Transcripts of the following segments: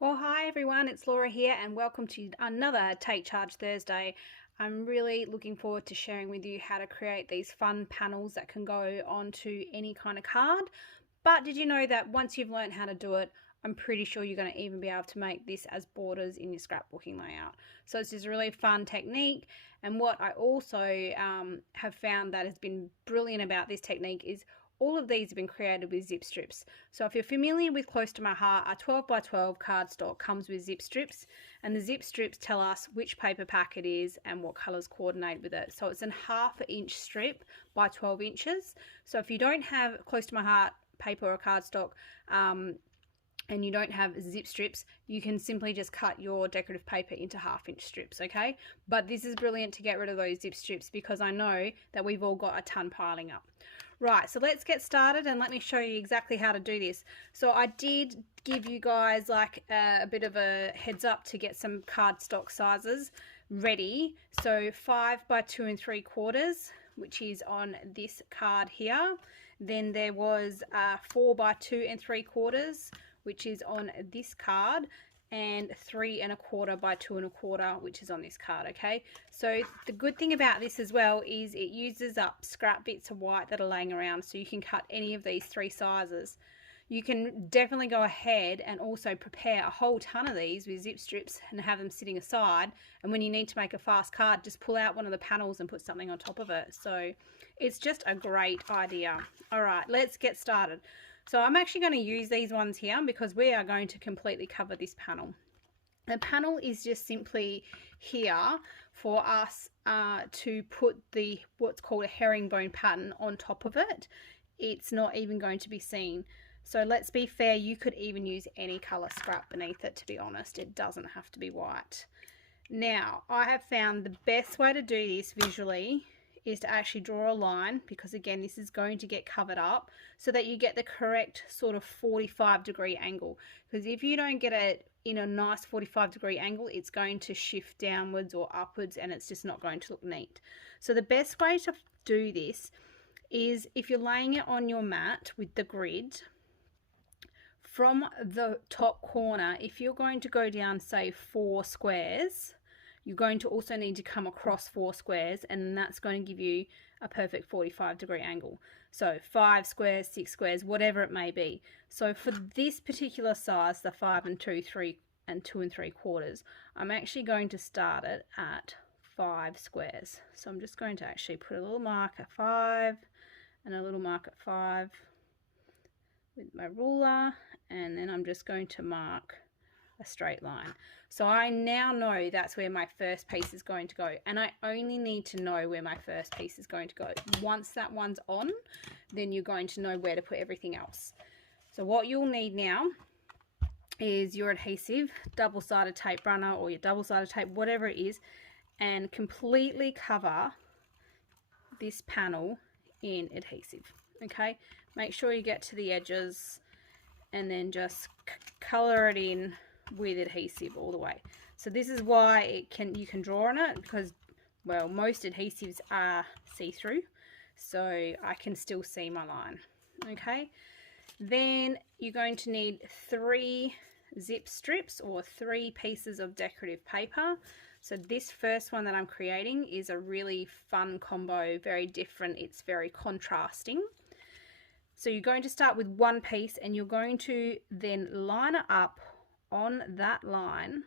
Well, hi everyone, it's Laura here, and welcome to another Take Charge Thursday. I'm really looking forward to sharing with you how to create these fun panels that can go onto any kind of card. But did you know that once you've learned how to do it, I'm pretty sure you're going to even be able to make this as borders in your scrapbooking layout. So it's just a really fun technique. And what I also have found that has been brilliant about this technique is all of these have been created with zip strips. So if you're familiar with Close to My Heart, our 12 by 12 cardstock comes with zip strips, and the zip strips tell us which paper pack it is and what colours coordinate with it. So it's a 1/2 inch strip by 12 inches. So if you don't have Close to My Heart paper or cardstock, and you don't have zip strips, you can simply just cut your decorative paper into 1/2 inch strips, okay? But this is brilliant to get rid of those zip strips because I know that we've all got a ton piling up. Right, so let's get started and let me show you exactly how to do this. So I did give you guys like a bit of a heads up to get some cardstock sizes ready. So 5 by 2 3/4, which is on this card here. Then there was 4 by 2 3/4, which is on this card, and 3 1/4 by 2 1/4, which is on this card. Okay, so the good thing about this as well is it uses up scrap bits of white that are laying around, so you can cut any of these 3 sizes. You can definitely go ahead and also prepare a whole ton of these with zip strips and have them sitting aside, and when you need to make a fast card, just pull out one of the panels and put something on top of it. So it's just a great idea. All right, let's get started. So I'm actually going to use these ones here because we are going to completely cover this panel. The panel is just simply here for us to put the what's called a herringbone pattern on top of it. It's not even going to be seen. So let's be fair, you could even use any color scrap beneath it, to be honest. It doesn't have to be white. Now, I have found the best way to do this visually is to actually draw a line, because again, this is going to get covered up, so that you get the correct sort of 45-degree angle. Because if you don't get it in a nice 45-degree angle, it's going to shift downwards or upwards and it's just not going to look neat. So the best way to do this is, if you're laying it on your mat with the grid, from the top corner, if you're going to go down, say, 4 squares, you're going to also need to come across 4 squares, and that's going to give you a perfect 45-degree angle. So 5 squares, 6 squares, whatever it may be. So for this particular size, the 5 and 2 3/4, I'm actually going to start it at 5 squares. So I'm just going to actually put a little mark at 5 and a little mark at 5 with my ruler, and then I'm just going to mark a straight line. So I now know that's where my first piece is going to go, and I only need to know where my first piece is going to go. Once that one's on, then you're going to know where to put everything else. So what you'll need now is your adhesive, double-sided tape runner or your double-sided tape, whatever it is, and completely cover this panel in adhesive. Okay, make sure you get to the edges and then just color it in with adhesive all the way. So this is why you can draw on it, because, well, most adhesives are see-through, so I can still see my line. Okay, then you're going to need 3 zip strips or 3 pieces of decorative paper. So this first one that I'm creating is a really fun combo, very different, it's very contrasting. So you're going to start with 1 piece, and you're going to then line it up on that line,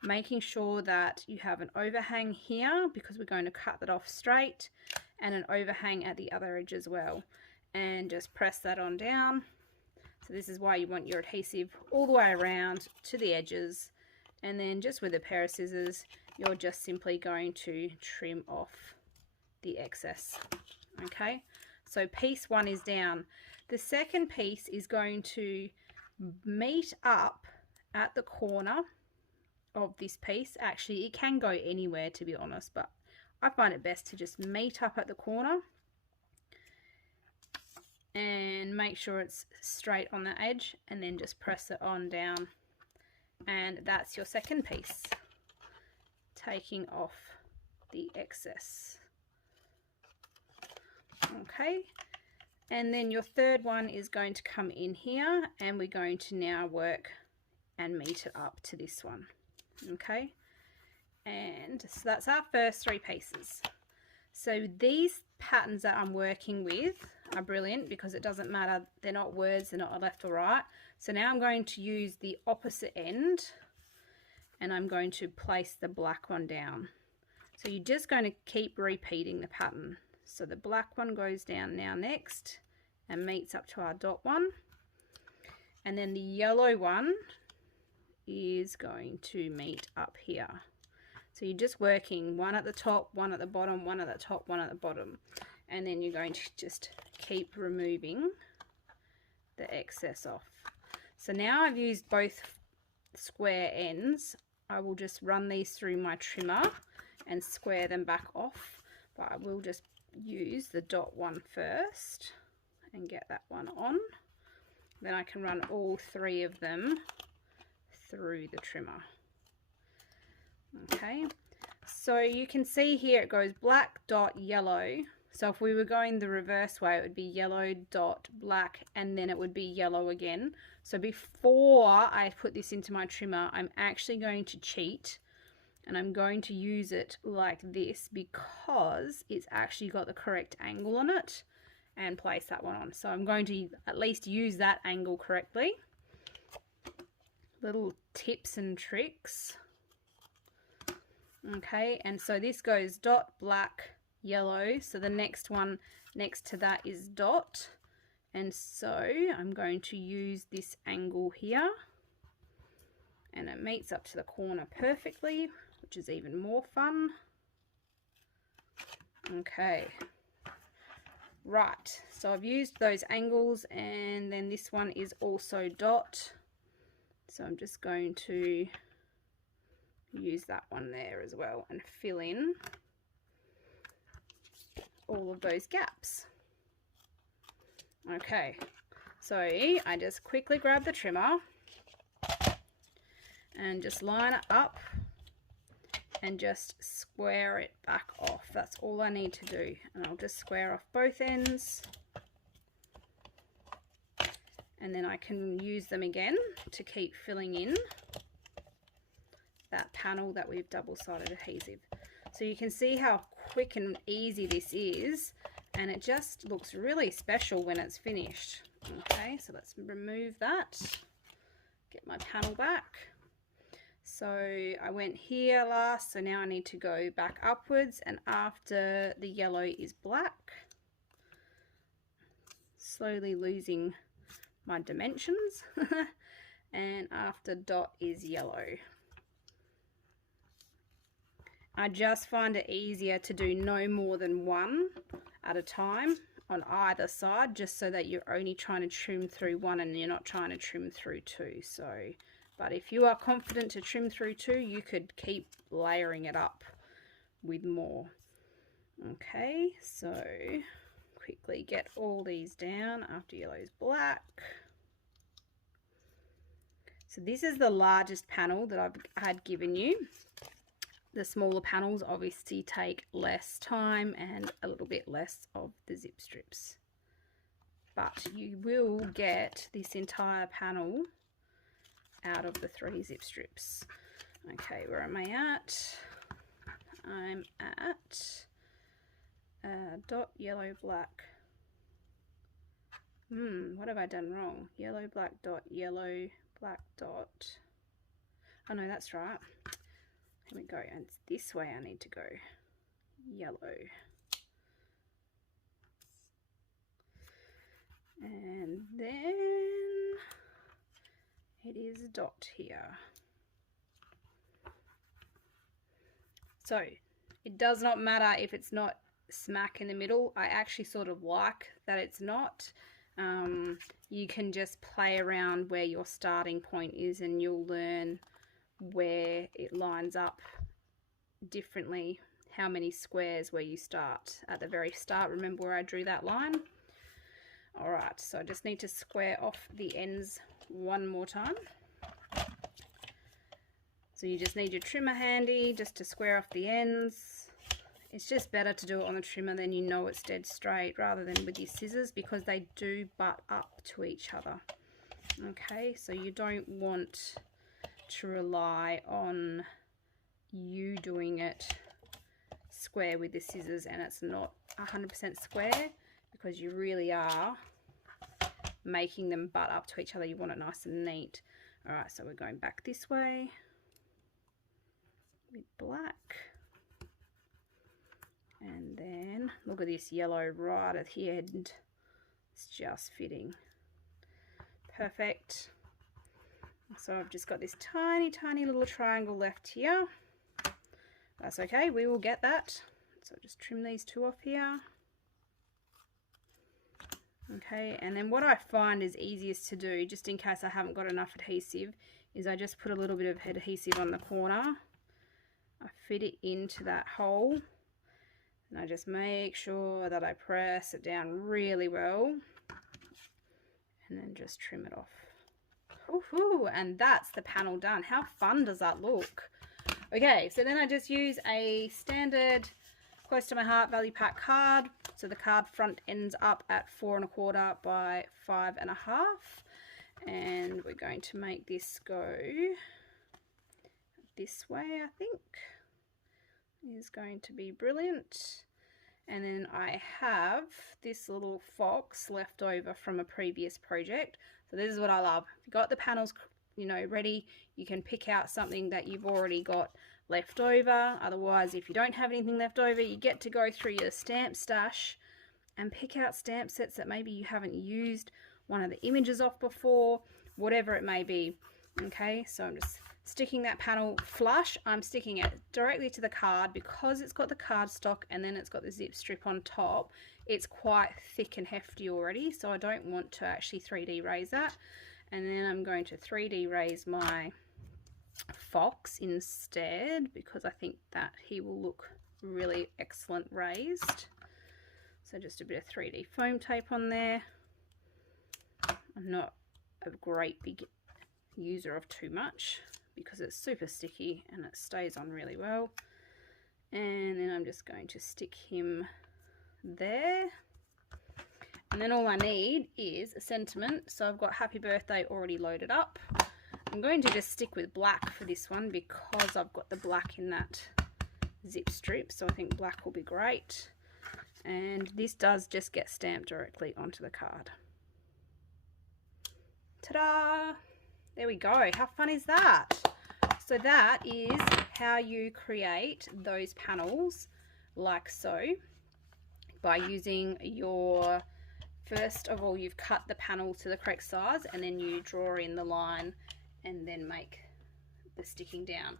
making sure that you have an overhang here, because we're going to cut that off straight, and an overhang at the other edge as well, and just press that on down. So this is why you want your adhesive all the way around to the edges, and then just with a pair of scissors you're just simply going to trim off the excess. Okay, so piece 1 is down. The second piece is going to meet up at the corner of this piece. Actually, it can go anywhere, to be honest, but I find it best to just meet up at the corner and make sure it's straight on the edge, and then just press it on down, and that's your second piece, taking off the excess. Okay, and then your third one is going to come in here, and we're going to now work and meet it up to this one. Okay, and so that's our first 3 pieces. So these patterns that I'm working with are brilliant because it doesn't matter, they're not words, they're not left or right. So now I'm going to use the opposite end and I'm going to place the black one down. So you're just going to keep repeating the pattern. So the black one goes down now next and meets up to our dot one, and then the yellow one is going to meet up here. So you're just working one at the top, one at the bottom, one at the top, one at the bottom, and then you're going to just keep removing the excess off. So now I've used both square ends. I will just run these through my trimmer and square them back off, but I will just use the dot one first and get that one on. Then I can run all 3 of them through the trimmer. Okay, so you can see here it goes black dot yellow. So if we were going the reverse way, it would be yellow dot black and then it would be yellow again. So before I put this into my trimmer, I'm actually going to cheat and I'm going to use it like this because it's actually got the correct angle on it, and place that one on. So I'm going to at least use that angle correctly. Little tips and tricks. Okay, and so this goes dot, black, yellow. So the next one next to that is dot. And so I'm going to use this angle here. And it meets up to the corner perfectly, which is even more fun. Okay. Right, so I've used those angles, and then this one is also dot. So I'm just going to use that one there as well and fill in all of those gaps. Okay, so I just quickly grab the trimmer and just line it up and just square it back off. That's all I need to do, and I'll just square off both ends, and then I can use them again to keep filling in that panel that we've double-sided adhesive. So you can see how quick and easy this is, and it just looks really special when it's finished. Okay, so let's remove that, get my panel back. So I went here last, so now I need to go back upwards, and after the yellow is black. Slowly losing my dimensions. And after dot is yellow. I just find it easier to do no more than one at a time on either side, just so that you're only trying to trim through one and you're not trying to trim through 2. So, but if you are confident to trim through 2, you could keep layering it up with more. Okay, so quickly get all these down after yellow is black. So this is the largest panel that I've had given you. The smaller panels obviously take less time and a little bit less of the zip strips. But you will get this entire panel out of the 3 zip strips. Okay, where am I at? I'm at dot, yellow, black. What have I done wrong? Yellow, black dot, yellow, black dot. Oh no, that's right. Here we go, and it's this way I need to go. Yellow. And then it is dot here. So it does not matter if it's not smack in the middle. I actually sort of like that it's not. You can just play around where your starting point is and you'll learn where it lines up differently, how many squares where you start. At the very start, remember where I drew that line? Alright, so I just need to square off the ends one more time. So you just need your trimmer handy just to square off the ends. It's just better to do it on the trimmer, then you know it's dead straight, rather than with your scissors, because they do butt up to each other. Okay, so you don't want to rely on you doing it square with the scissors and it's not 100% square, because you really are making them butt up to each other. You want it nice and neat. All right, so we're going back this way with black. And then look at this yellow right at the end. It's just fitting. Perfect. So I've just got this tiny, tiny little triangle left here. That's okay, we will get that. So just trim these two off here. Okay, and then what I find is easiest to do, just in case I haven't got enough adhesive, is I just put a little bit of adhesive on the corner. I fit it into that hole, and I just make sure that I press it down really well, and then just trim it off. Woohoo! And that's the panel done. How fun does that look? Okay, so then I just use a standard close to my heart value pack card. So the card front ends up at 4 1/4 by 5 1/2, and we're going to make this go this way. I think is going to be brilliant. And then I have this little fox left over from a previous project. So this is what I love. If you've got the panels, you know, ready, you can pick out something that you've already got left over. Otherwise, if you don't have anything left over, you get to go through your stamp stash and pick out stamp sets that maybe you haven't used one of the images off before, whatever it may be. Okay, so I'm just sticking that panel flush. I'm sticking it directly to the card because it's got the cardstock and then it's got the zip strip on top. It's quite thick and hefty already, so I don't want to actually 3D raise that. And then I'm going to 3D raise my fox instead, because I think that he will look really excellent raised. So just a bit of 3D foam tape on there. I'm not a great big user of too much because it's super sticky and it stays on really well. And then I'm just going to stick him there. And then all I need is a sentiment. So I've got happy birthday already loaded up. I'm going to just stick with black for this one because I've got the black in that zip strip, so I think black will be great. And this does just get stamped directly onto the card. Ta-da! There we go. How fun is that? So that is how you create those panels like so, by using your, first of all, you've cut the panel to the correct size and then you draw in the line and then make the sticking down.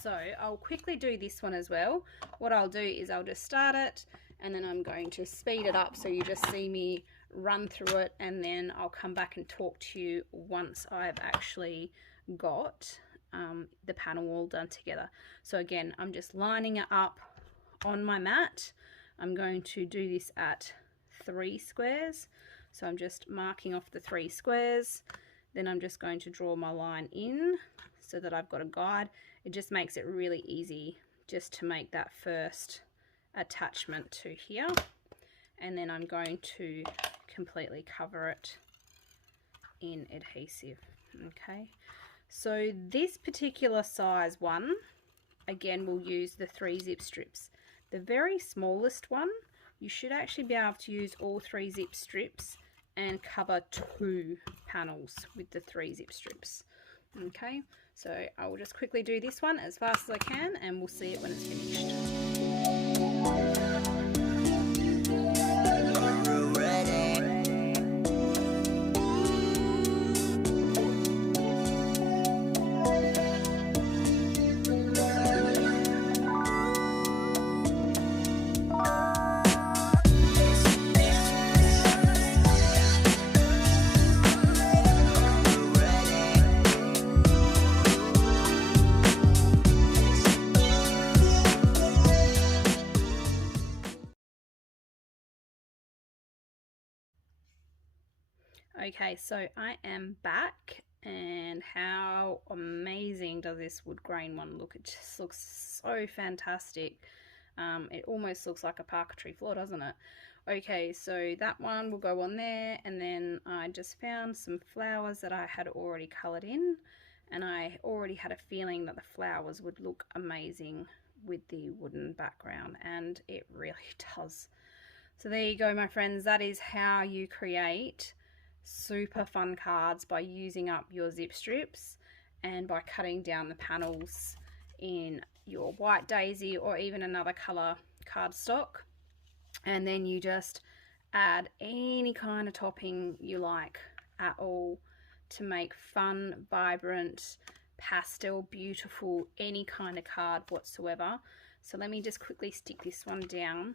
So I'll quickly do this one as well. What I'll do is I'll just start it and then I'm going to speed it up so you just see me run through it, and then I'll come back and talk to you once I've actually got the panel all done together. So again, I'm just lining it up on my mat. I'm going to do this at 3 squares. So I'm just marking off the 3 squares. Then I'm just going to draw my line in so that I've got a guide. It just makes it really easy just to make that first attachment to here. And then I'm going to completely cover it in adhesive. Okay, so this particular size one, again, we'll use the 3 zip strips. The very smallest one, you should actually be able to use all 3 zip strips and cover 2 panels with the 3 zip strips. Okay, so I will just quickly do this one as fast as I can and we'll see it when it's finished. Okay, so I am back, and how amazing does this wood grain one look? It just looks so fantastic. It almost looks like a parquetry floor, doesn't it? Okay, so that one will go on there, and then I just found some flowers that I had already coloured in, and I already had a feeling that the flowers would look amazing with the wooden background, and it really does. So there you go, my friends. That is how you create super fun cards, by using up your zip strips and by cutting down the panels in your white daisy or even another color cardstock. And then you just add any kind of topping you like at all to make fun, vibrant, pastel, beautiful, any kind of card whatsoever. So let me just quickly stick this one down,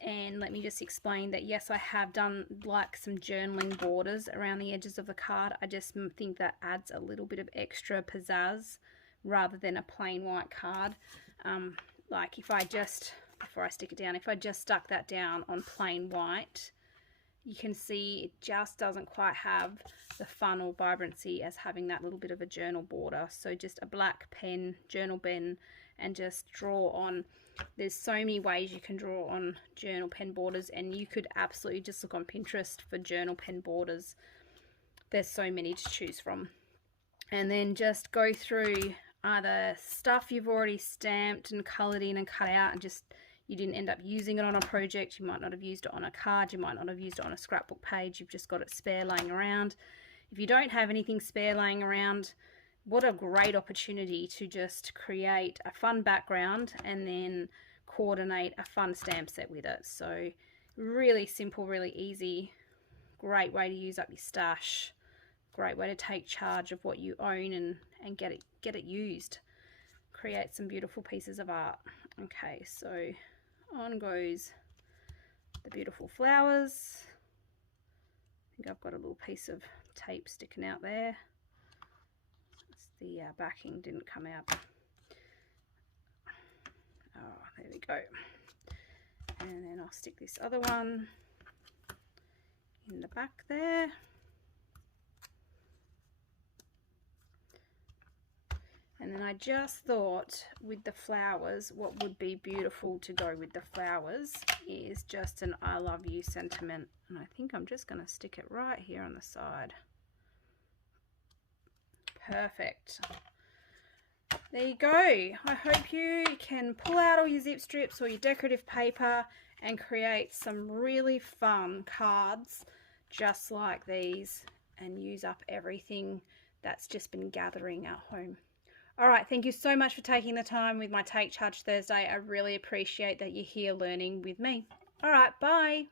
and let me just explain that yes, I have done like some journaling borders around the edges of the card. I just think that adds a little bit of extra pizzazz rather than a plain white card. Like if I just, before I stick it down, if I just stuck that down on plain white, you can see it just doesn't quite have the fun or vibrancy as having that little bit of a journal border. So just a black pen, journal pen, and just draw on. There's so many ways you can draw on journal pen borders, and you could absolutely just look on Pinterest for journal pen borders. There's so many to choose from. And then just go through either stuff you've already stamped and colored in and cut out, and just you didn't end up using it on a project. You might not have used it on a card, you might not have used it on a scrapbook page, you've just got it spare laying around. If you don't have anything spare laying around, what a great opportunity to just create a fun background and then coordinate a fun stamp set with it. So really simple, really easy, great way to use up your stash, great way to take charge of what you own and get it used. Create some beautiful pieces of art. Okay, so on goes the beautiful flowers. I think I've got a little piece of tape sticking out there. The backing didn't come out. Oh, there we go. And then I'll stick this other one in the back there. And then I just thought with the flowers, what would be beautiful to go with the flowers is just an I love you sentiment. And I think I'm just going to stick it right here on the side. Perfect. There you go. I hope you can pull out all your zip strips or your decorative paper and create some really fun cards just like these and use up everything that's just been gathering at home. All right, thank you so much for taking the time with my Take Charge Thursday. I really appreciate that you're here learning with me. All right, bye.